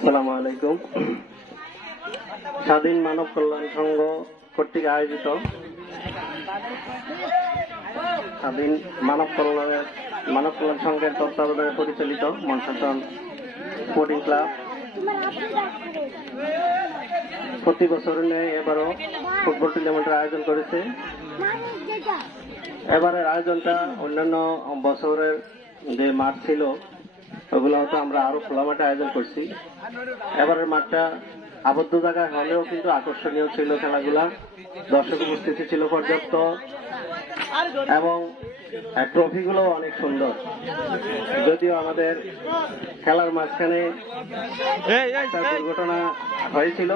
আসসালামু আলাইকুম। স্বাধীন মানব কল্যাণ সংঘ কর্তৃক আয়োজিত স্বাধীন মানব কল্যাণ সংঘের তত্ত্বাবধানে পরিচালিত মনসাটন স্পোর্টিং ক্লাব প্রতি বছরের ন্যায় এবারও ফুটবল টুর্নামেন্টের আয়োজন করেছে। এবারের আয়োজনটা অন্যান্য বছরের যে মাঠ ছিল ওগুলো হয়তো আমরা আরো খোলা মাঠে আয়োজন করছি। এবারের মাঠটা আবদ্ধ জায়গায় হলেও কিন্তু আকর্ষণীয় ছিল, খেলাগুলা দর্শক উপস্থিতি ছিল পর্যাপ্ত এবং ট্রফিগুলো অনেক সুন্দর। যদিও আমাদের খেলার মাঝখানে একটা দুর্ঘটনা হয়েছিল,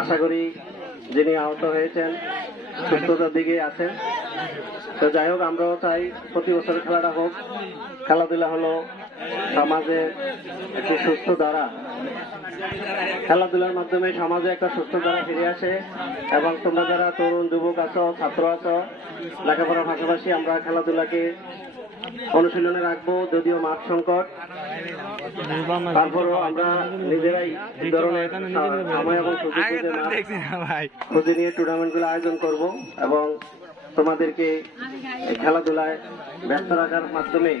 আশা করি যিনি আহত হয়েছেন সুস্থতার দিকে আছেন। তো যাই হোক, আমরাও চাই প্রতি বছর খেলাটা হোক। খেলাধুলা হলো সমাজের একটি সুস্থ ধারা। খেলাধুলার মাধ্যমে সমাজে একটা সুস্থ ধারা ফিরে আসে এবং তোমরা যারা তরুণ যুবক আছো, ছাত্র আছো, লেখাপড়ার পাশাপাশি আমরা খেলাধুলাকে অনুশীলনে রাখবো। যদিও মাঠ সংকট, তারপরও আমরা নিজেরাই এই ধরনের সময় এবং খুঁজে নিয়ে টুর্নামেন্টগুলো আয়োজন করব এবং তোমাদেরকে খেলাধুলায় ব্যস্ত রাখার মাধ্যমে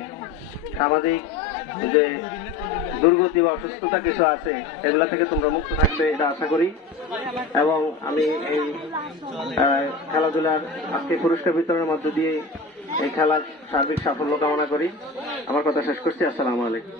সামাজিক যে দুর্গতি বা অসুস্থতা কিছু আছে এগুলা থেকে তোমরা মুক্ত থাকবে, এটা আশা করি। এবং আমি এই খেলাধুলার আজকে পুরস্কার বিতরণের মধ্য দিয়ে এই খেলার সার্বিক সাফল্য কামনা করি। আমার কথা শেষ করছি। আসসালামু আলাইকুম।